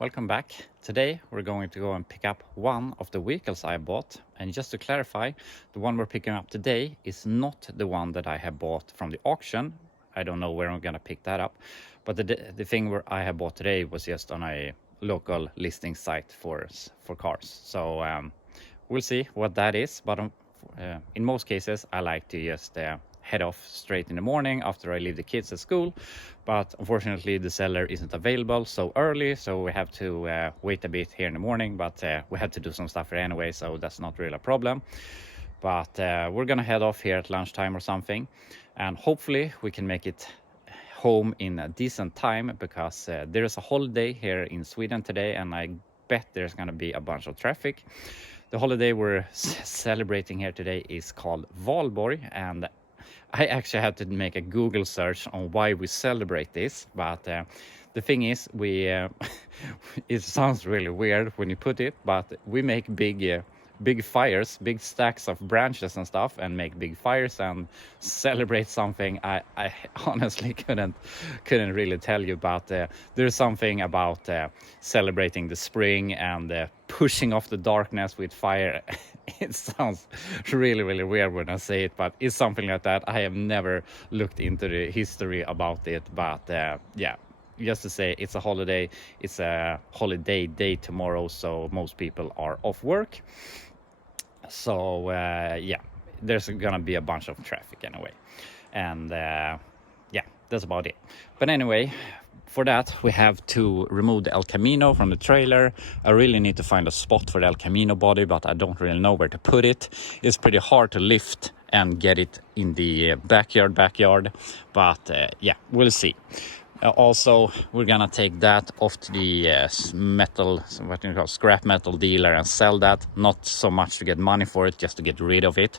welcome back. Today we're going to go and pick up one of the vehicles I bought, and just to clarify, the one we're picking up today is not the one that I have bought from the auction. I don't know where I'm gonna pick that up, but the thing where I have bought today was just on a local listing site for cars. So we'll see what that is, but in most cases I like to just head off straight in the morning after I leave the kids at school, but unfortunately the seller isn't available so early, so we have to wait a bit here in the morning, but we have to do some stuff here anyway, so that's not really a problem. But we're gonna head off here at lunchtime or something, and hopefully we can make it home in a decent time, because there is a holiday here in Sweden today, and I bet there's gonna be a bunch of traffic. The holiday we're celebrating here today is called Valborg, and I actually had to make a Google search on why we celebrate this, but the thing is, it sounds really weird when you put it, but we make big fires, big stacks of branches and stuff, and make big fires and celebrate something. I honestly couldn't really tell you, but there's something about celebrating the spring and pushing off the darkness with fire. It sounds really weird when I say it, but it's something like that. I have never looked into the history about it, but yeah, just to say, it's a holiday. It's a holiday day tomorrow, so most people are off work. So yeah, there's gonna be a bunch of traffic anyway, and yeah, that's about it. But anyway, for that we have to remove the El Camino from the trailer. I really need to find a spot for the El Camino body, but I don't really know where to put it. It's pretty hard to lift and get it in the backyard, but yeah, we'll see. Also, we're gonna take that off to the metal, what you call scrap metal dealer, and sell that. Not so much to get money for it, just to get rid of it.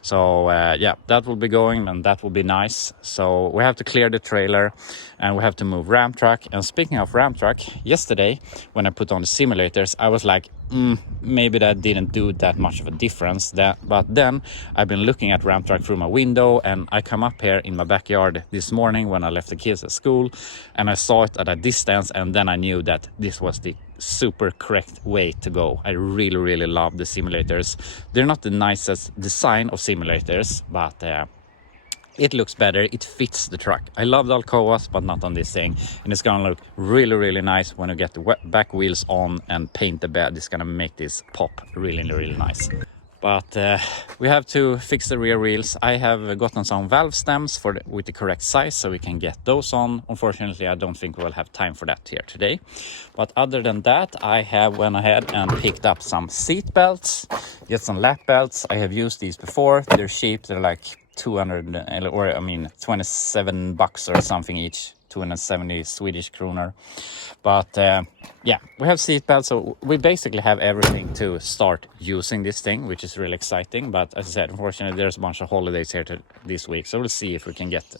So yeah, that will be going, and that will be nice. So we have to clear the trailer, and we have to move ramp truck. And speaking of ramp truck, yesterday when I put on the simulators, I was like, maybe that didn't do that much of a difference. But then I've been looking at ramp truck through my window, and I come up here in my backyard this morning when I left the kids at school, and I saw it at a distance, and then I knew that this was the super correct way to go. I really love the simulators. They're not the nicest design of simulators, but it looks better. It fits the truck. I love the Alcoas, but not on this thing. And it's gonna look really nice when you get the back wheels on and paint the bed. It's gonna make this pop really nice. But we have to fix the rear wheels. I have gotten some valve stems with the correct size, so we can get those on. Unfortunately, I don't think we'll have time for that here today. But other than that, I have went ahead and picked up some seat belts, get some lap belts. I have used these before. They're cheap. They're like 200, or I mean 27 bucks or something each, 270 Swedish kroner. But yeah, we have seat belts, so we basically have everything to start using this thing, which is really exciting. But as I said, unfortunately there's a bunch of holidays here this week, so we'll see if we can get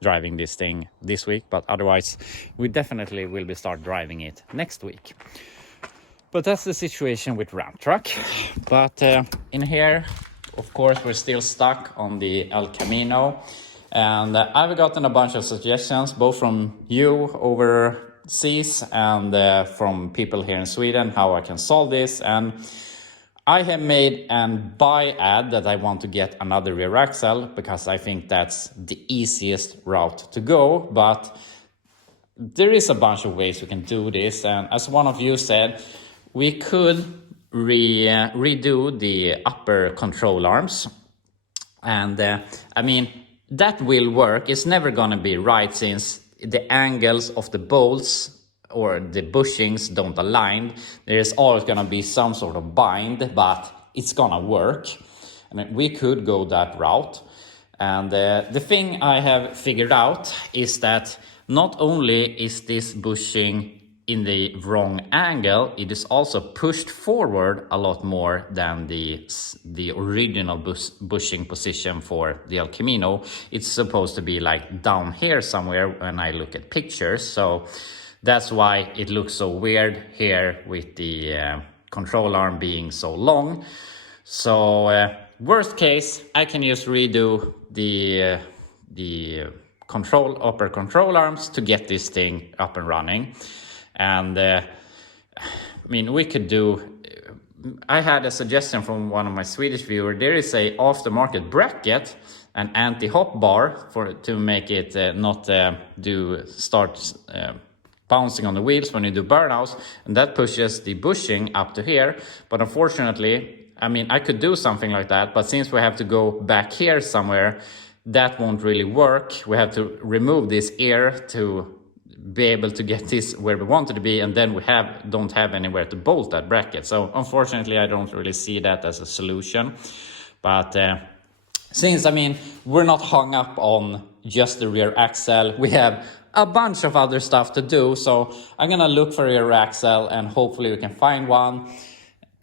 driving this thing this week, but otherwise we definitely will be start driving it next week. But that's the situation with ramp truck. But in here, of course, we're still stuck on the El Camino, and I've gotten a bunch of suggestions, both from you overseas and from people here in Sweden, how I can solve this. And I have made an buy ad that I want to get another rear axle, because I think that's the easiest route to go. But there is a bunch of ways we can do this, and as one of you said, we could redo the upper control arms, and I mean, that will work. It's never gonna be right, since the angles of the bolts or the bushings don't align. There is always gonna be some sort of bind, but it's gonna work, and we could go that route. And the thing I have figured out is that not only is this bushing in the wrong angle, it is also pushed forward a lot more than the original bushing position for the El Camino. It's supposed to be like down here somewhere when I look at pictures, so that's why it looks so weird here with the control arm being so long. So worst case, I can just redo the upper control arms to get this thing up and running. And mean, we could do, I had a suggestion from one of my Swedish viewers. There is a aftermarket bracket, an anti-hop bar to make it not start bouncing on the wheels when you do burnouts, and that pushes the bushing up to here. But unfortunately, I mean, I could do something like that, but since we have to go back here somewhere, that won't really work. We have to remove this ear to be able to get this where we want it to be, and then we don't have anywhere to bolt that bracket. So unfortunately, I don't really see that as a solution. But since, I mean, we're not hung up on just the rear axle, we have a bunch of other stuff to do. So I'm gonna look for a rear axle and hopefully we can find one.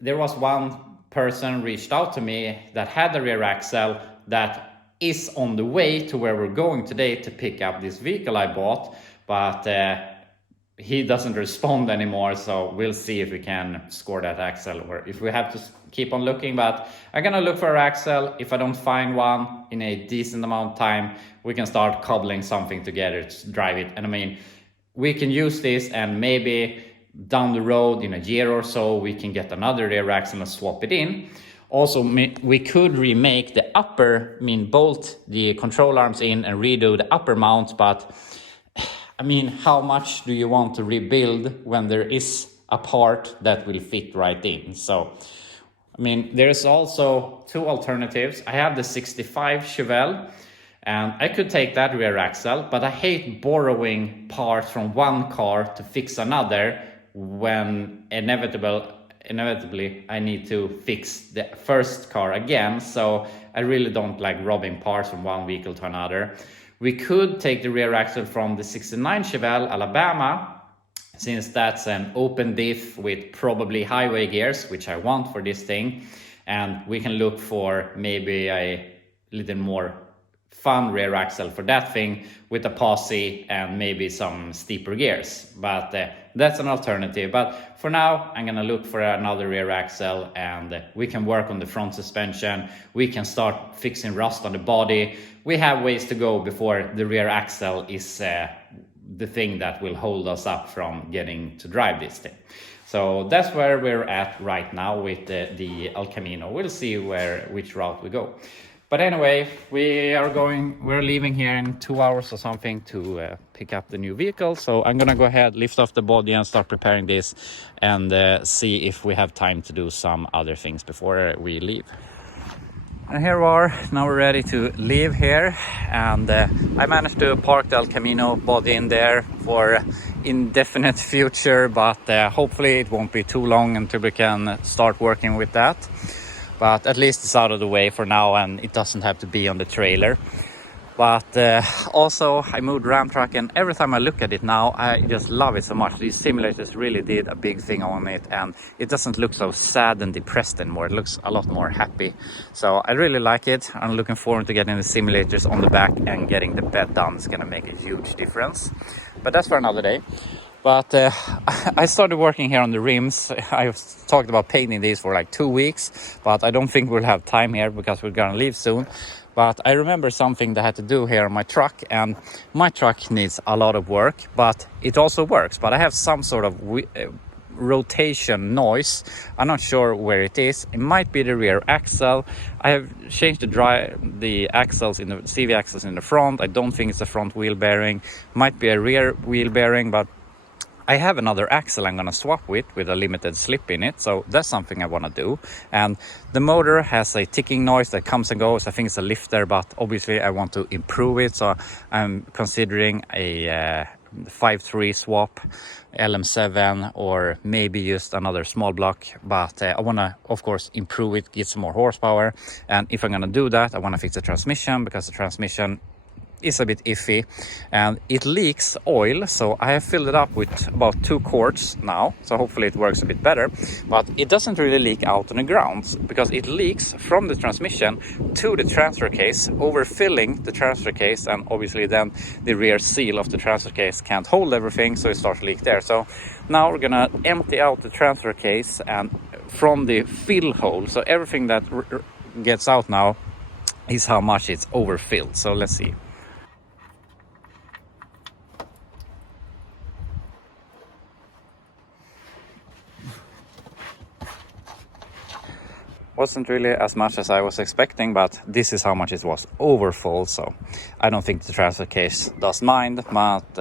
There was one person reached out to me that had a rear axle that is on the way to where we're going today to pick up this vehicle I bought, but he doesn't respond anymore. So we'll see if we can score that axle or if we have to keep on looking. But I'm gonna look for an axle. If I don't find one in a decent amount of time, we can start cobbling something together to drive it. And I mean, we can use this, and maybe down the road in a year or so we can get another rear axle and swap it in. Also, we could remake the upper, bolt the control arms in and redo the upper mount, but I mean, how much do you want to rebuild when there is a part that will fit right in? So, I mean, there's also two alternatives. I have the 65 Chevelle, and I could take that rear axle, but I hate borrowing parts from one car to fix another when inevitably I need to fix the first car again. So I really don't like robbing parts from one vehicle to another. We could take the rear axle from the 69 Chevelle Alabama, since that's an open diff with probably highway gears, which I want for this thing. And we can look for maybe a little more fun rear axle for that thing with a posse and maybe some steeper gears. But that's an alternative. But for now, I'm gonna look for another rear axle, and we can work on the front suspension. We can start fixing rust on the body. We have ways to go before the rear axle is the thing that will hold us up from getting to drive this thing. So that's where we're at right now with the El Camino. We'll see which route we go. But anyway, we're leaving here in 2 hours or something to pick up the new vehicle. So I'm gonna go ahead, lift off the body and start preparing this, and see if we have time to do some other things before we leave. And here we are, now we're ready to leave here, and I managed to park the El Camino body in there for indefinite future, but hopefully it won't be too long until we can start working with that. But at least it's out of the way for now, and it doesn't have to be on the trailer. But also I moved Ram truck, and every time I look at it now, I just love it so much. These simulators really did a big thing on it, and it doesn't look so sad and depressed anymore. It looks a lot more happy. So I really like it. I'm looking forward to getting the simulators on the back and getting the bed done. It's gonna make a huge difference. But that's for another day. But I started working here on the rims. I talked about painting these for like 2 weeks, but I don't think we'll have time here because we're gonna leave soon. But I remember something that I had to do here on my truck, and my truck needs a lot of work, but it also works. But I have some sort of rotation noise. I'm not sure where it is. It might be the rear axle. I have changed the axles in the CV axles in the front. I don't think it's the front wheel bearing. Might be a rear wheel bearing, but I have another axle I'm gonna swap with a limited slip in it, so that's something I wanna do. And the motor has a ticking noise that comes and goes. I think it's a lifter, but obviously I want to improve it, so I'm considering a 5.3 swap, LM7, or maybe just another small block. But I wanna, of course, improve it, get some more horsepower. And if I'm gonna do that, I wanna fix the transmission, because the transmission is a bit iffy and it leaks oil. So I have filled it up with about 2 quarts now, so hopefully it works a bit better. But it doesn't really leak out on the ground, because it leaks from the transmission to the transfer case, overfilling the transfer case, and obviously then the rear seal of the transfer case can't hold everything, so it starts to leak there. So now we're gonna empty out the transfer case and from the fill hole, so everything that gets out now is how much it's overfilled. So let's see. Wasn't really as much as I was expecting, but this is how much it was overfull, so I don't think the transfer case does mind, but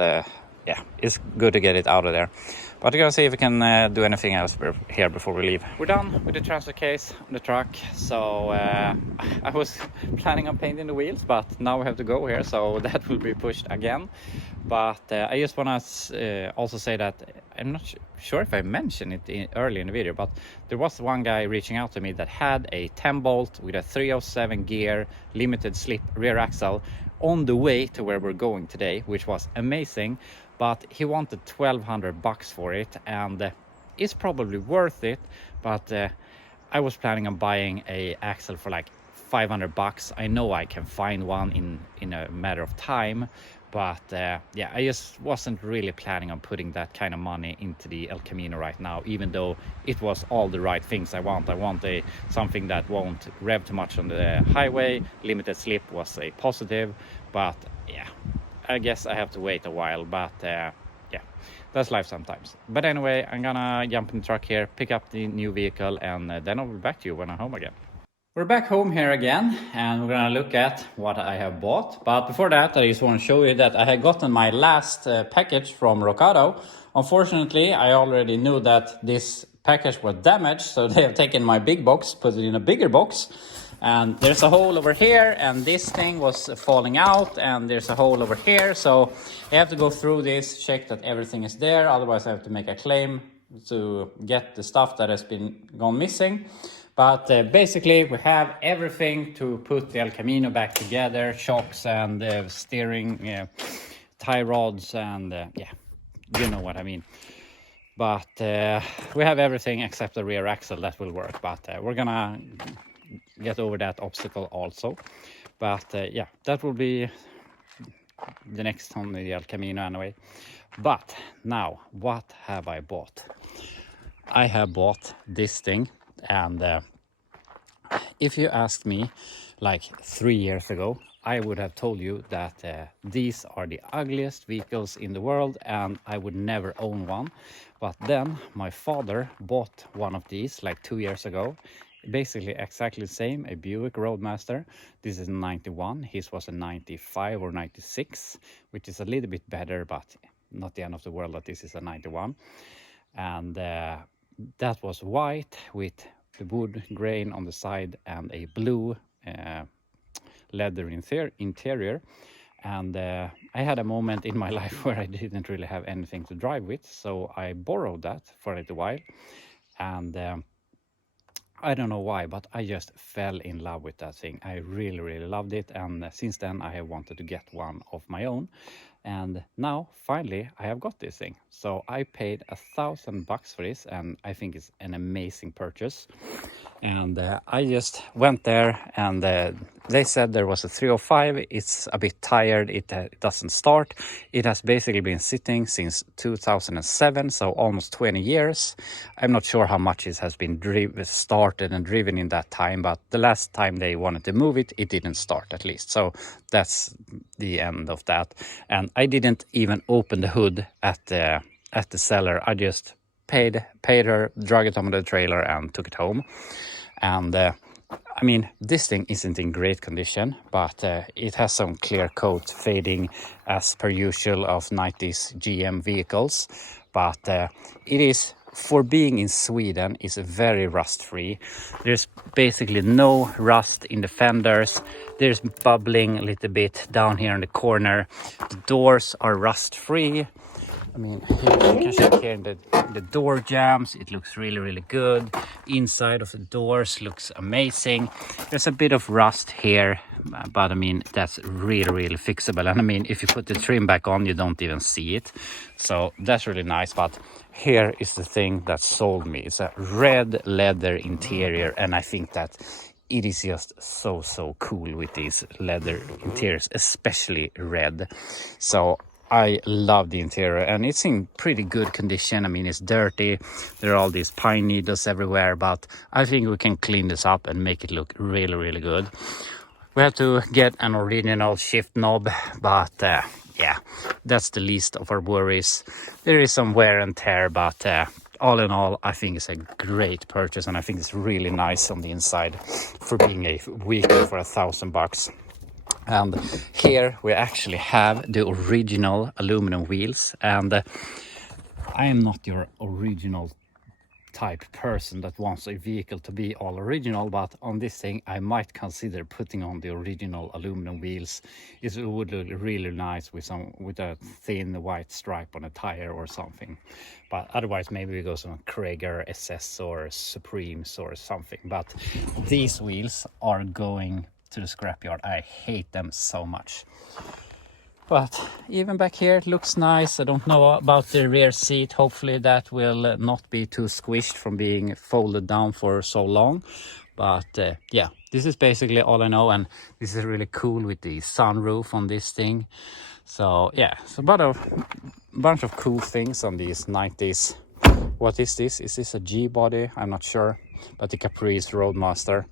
yeah, it's good to get it out of there. But we're gonna see if we can do anything else here before we leave. We're done with the transfer case on the truck, so I was planning on painting the wheels, but now we have to go here, so that will be pushed again. But I just want to also say that I'm not sure if I mentioned it early in the video, but there was one guy reaching out to me that had a 10 bolt with a 307 gear limited slip rear axle on the way to where we're going today, which was amazing. But he wanted $1,200 for it, and it's probably worth it. But I was planning on buying a axle for like $500. I know I can find one in a matter of time, but yeah, I just wasn't really planning on putting that kind of money into the El Camino right now, even though it was all the right things I want. I want something that won't rev too much on the highway. Limited slip was a positive, but yeah, I guess I have to wait a while, but yeah, that's life sometimes. But anyway, I'm gonna jump in the truck here, pick up the new vehicle, and then I'll be back to you when I'm home again. We're back home here again, and we're gonna look at what I have bought. But before that, I just want to show you that I had gotten my last package from Rocado. Unfortunately, I already knew that this package was damaged, so they have taken my big box, put it in a bigger box. And there's a hole over here, and this thing was falling out, and there's a hole over here, so I have to go through this, check that everything is there, otherwise I have to make a claim to get the stuff that has been gone missing. But basically we have everything to put the El Camino back together, shocks and steering, tie rods, and yeah, you know what I mean. But we have everything except the rear axle that will work, but we're gonna get over that obstacle also. But yeah, that will be the next on the El Camino anyway. But now, what have I bought? I have bought this thing, and if you asked me like 3 years ago, I would have told you that these are the ugliest vehicles in the world and I would never own one. But then my father bought one of these like 2 years ago. Basically exactly the same, a Buick Roadmaster. This is a 91, his was a 95 or 96, which is a little bit better, but not the end of the world that this is a 91. And that was white with the wood grain on the side and a blue leather interior. And I had a moment in my life where I didn't really have anything to drive with, so I borrowed that for a little while. And I don't know why, but I just fell in love with that thing. I really, really loved it. And since then I have wanted to get one of my own. And now finally I have got this thing. So I paid $1,000 for this, and I think it's an amazing purchase. And I just went there, and they said there was a 305. It's a bit tired. It doesn't start. It has basically been sitting since 2007, so almost 20 years. I'm not sure how much it has been started and driven in that time, but the last time they wanted to move it, it didn't start at least. So that's the end of that. And I didn't even open the hood at the seller. I just paid her, drug it on the trailer, and took it home. And I mean, this thing isn't in great condition, but it has some clear coat fading as per usual of 90s GM vehicles. But it is, for being in Sweden, is very rust free. There's basically no rust in the fenders. There's bubbling a little bit down here in the corner. The doors are rust free. I mean, you can check here in the door jambs. It looks really, really good. Inside of the doors looks amazing. There's a bit of rust here, but I mean, that's really, really fixable. And I mean, if you put the trim back on, you don't even see it. So that's really nice. But here is the thing that sold me. It's a red leather interior, and I think that it is just so cool with these leather interiors, especially red. So I love the interior, and it's in pretty good condition. I mean, it's dirty. There are all these pine needles everywhere, but I think we can clean this up and make it look really, really good. We have to get an original shift knob, but yeah, that's the least of our worries. There is some wear and tear, but all in all, I think it's a great purchase, and I think it's really nice on the inside for being a vehicle for $1,000. And here we actually have the original aluminum wheels, and I am not your original type person that wants a vehicle to be all original, but on this thing I might consider putting on the original aluminum wheels. It would look really nice with a thin white stripe on a tire or something, but otherwise maybe we go some Krager SS or Supremes or something. But these wheels are going to the scrapyard. I hate them so much. But even back here it looks nice. I don't know about the rear seat. Hopefully that will not be too squished from being folded down for so long. But yeah, this is basically all I know, and this is really cool with the sunroof on this thing. So yeah, it's about a bunch of cool things on these 90s. What is this? Is this a G body? I'm not sure, but the Caprice Roadmaster.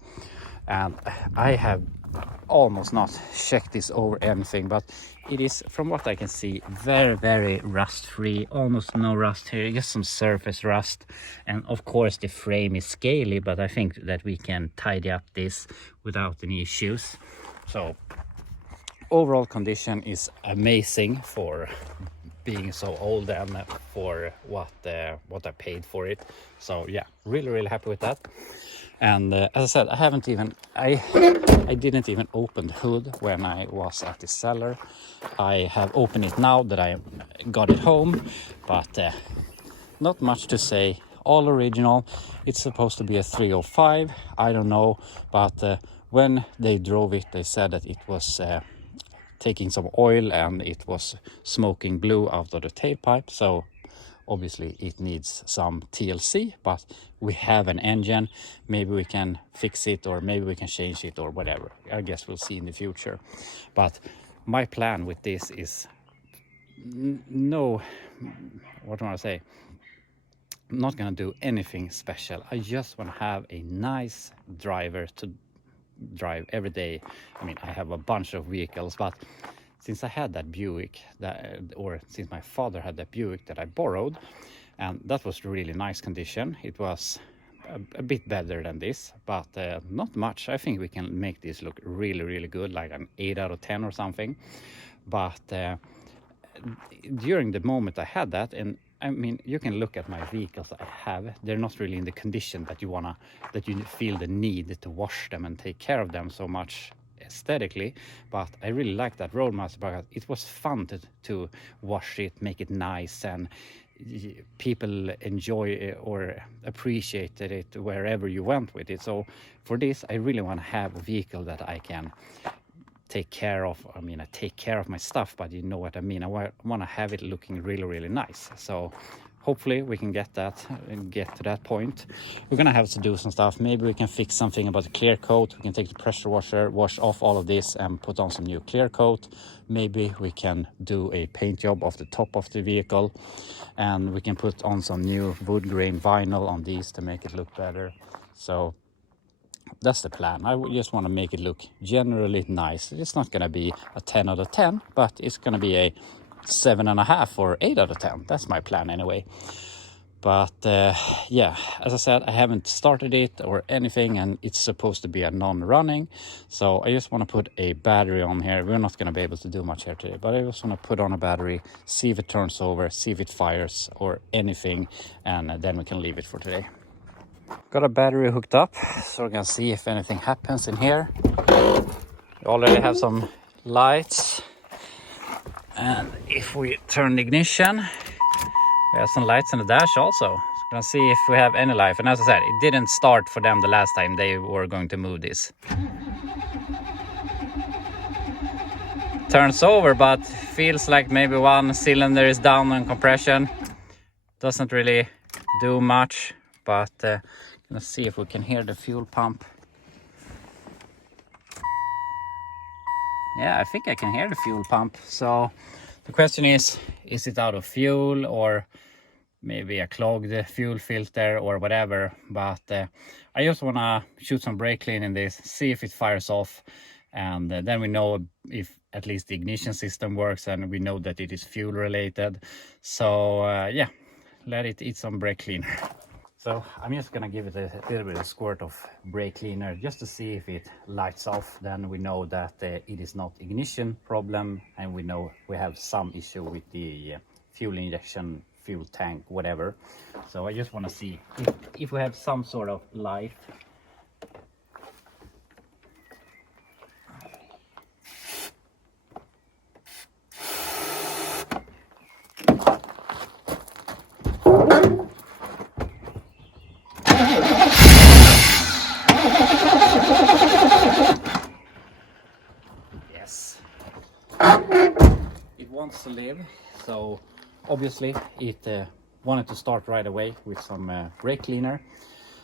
And I have almost not checked this over anything, but it is, from what I can see, very rust free. Almost no rust here, just some surface rust. And of course the frame is scaly, but I think that we can tidy up this without any issues. So overall condition is amazing for being so old and for what I paid for it. So yeah, really happy with that. And as I said, I didn't even open the hood when I was at the cellar. I have opened it now that I got it home, but not much to say. All original. It's supposed to be a 305. I don't know, but when they drove it, they said that it was taking some oil and it was smoking blue out of the tailpipe. So obviously it needs some TLC, but we have an engine. Maybe we can fix it, or maybe we can change it, or whatever. I guess we'll see in the future. But my plan with this is no, what do I want to say? I'm not gonna do anything special. I just want to have a nice driver to drive every day. I mean, I have a bunch of vehicles, but since I had that Buick, or since my father had that Buick that I borrowed, and that was really nice condition. It was a bit better than this, but not much. I think we can make this look really good, like an 8 out of 10 or something. But during the moment I had that, and I mean, you can look at my vehicles that I have. They're not really in the condition that you feel the need to wash them and take care of them so much aesthetically. But I really like that Roadmaster because it was fun to wash it, make it nice, and people enjoy it or appreciated it wherever you went with it. So for this, I really want to have a vehicle that I can take care of. I mean, I take care of my stuff, but you know what I mean. I want to have it looking really nice. So hopefully we can get to that point. We're gonna have to do some stuff. Maybe we can fix something about the clear coat. We can take the pressure washer, wash off all of this, and put on some new clear coat. Maybe we can do a paint job of the top of the vehicle, and we can put on some new wood grain vinyl on these to make it look better. So that's the plan. I just want to make it look generally nice. It's not going to be a 10 out of 10, but it's going to be a 7.5 or 8 out of 10. That's my plan anyway. But yeah, as I said, I haven't started it or anything, and it's supposed to be a non-running. So I just want to put a battery on here. We're not going to be able to do much here today, but I just want to put on a battery, see if it turns over, see if it fires or anything, and then we can leave it for today. Got a battery hooked up, so we're gonna see if anything happens in here. We already have some lights, and if we turn the ignition, we have some lights in the dash also. So we're gonna see if we have any life. And as I said, it didn't start for them the last time they were going to move this. Turns over, but feels like maybe one cylinder is down on compression. Doesn't really do much, but let's see if we can hear the fuel pump. Yeah, I think I can hear the fuel pump. So the question is it out of fuel, or maybe a clogged fuel filter or whatever? But I just want to shoot some brake clean in this, see if it fires off, and then we know if at least the ignition system works, and we know that it is fuel related. So yeah, let it eat some brake cleaner. So I'm just gonna give it a little bit of squirt of brake cleaner just to see if it lights off. Then we know that it is not ignition problem, and we know we have some issue with the fuel injection, fuel tank, whatever. So I just want to see if we have some sort of light. Yes, it wants to live. So obviously it wanted to start right away with some brake cleaner.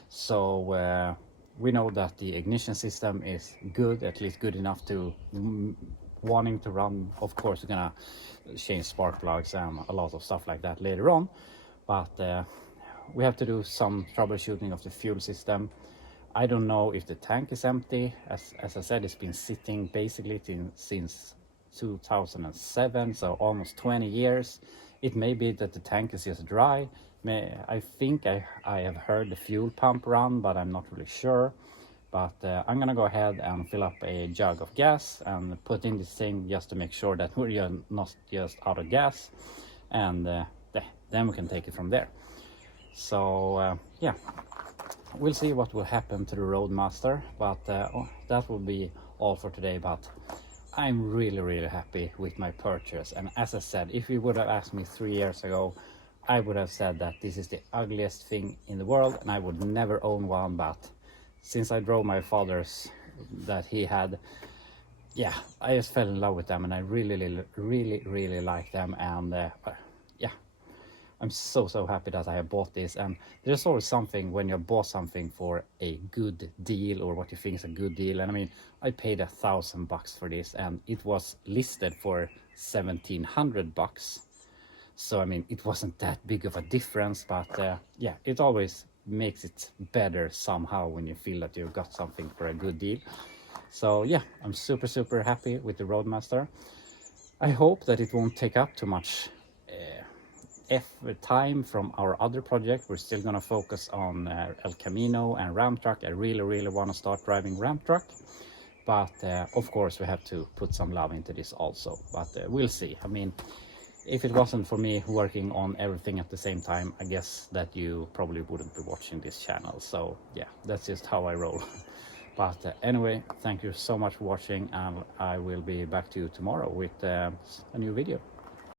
So we know that the ignition system is good, at least good enough to wanting to run. Of course, we're gonna change spark plugs and a lot of stuff like that later on, but we have to do some troubleshooting of the fuel system. I don't know if the tank is empty. As I said, it's been sitting basically since 2007, so almost 20 years. It may be that the tank is just dry. I think I have heard the fuel pump run, but I'm not really sure. But I'm gonna go ahead and fill up a jug of gas and put in this thing just to make sure that we're not just out of gas, and then we can take it from there. So yeah, we'll see what will happen to the Roadmaster, but that will be all for today. But I'm really happy with my purchase, and as I said, if you would have asked me 3 years ago, I would have said that this is the ugliest thing in the world and I would never own one. But since I drove my father's that he had, yeah, I just fell in love with them, and I really like them. And yeah, I'm so happy that I have bought this. And there's always something when you bought something for a good deal, or what you think is a good deal. And I mean, I paid $1,000 for this, and it was listed for $1,700. So I mean, it wasn't that big of a difference, but yeah, it always makes it better somehow when you feel that you've got something for a good deal. So yeah, I'm super happy with the Roadmaster. I hope that it won't take up too much time from our other project. We're still gonna focus on El Camino and Ram truck. I really want to start driving Ram truck, but of course we have to put some love into this also. But we'll see. I mean, if it wasn't for me working on everything at the same time, I guess that you probably wouldn't be watching this channel. So yeah, that's just how I roll. But anyway, thank you so much for watching, and I will be back to you tomorrow with a new video.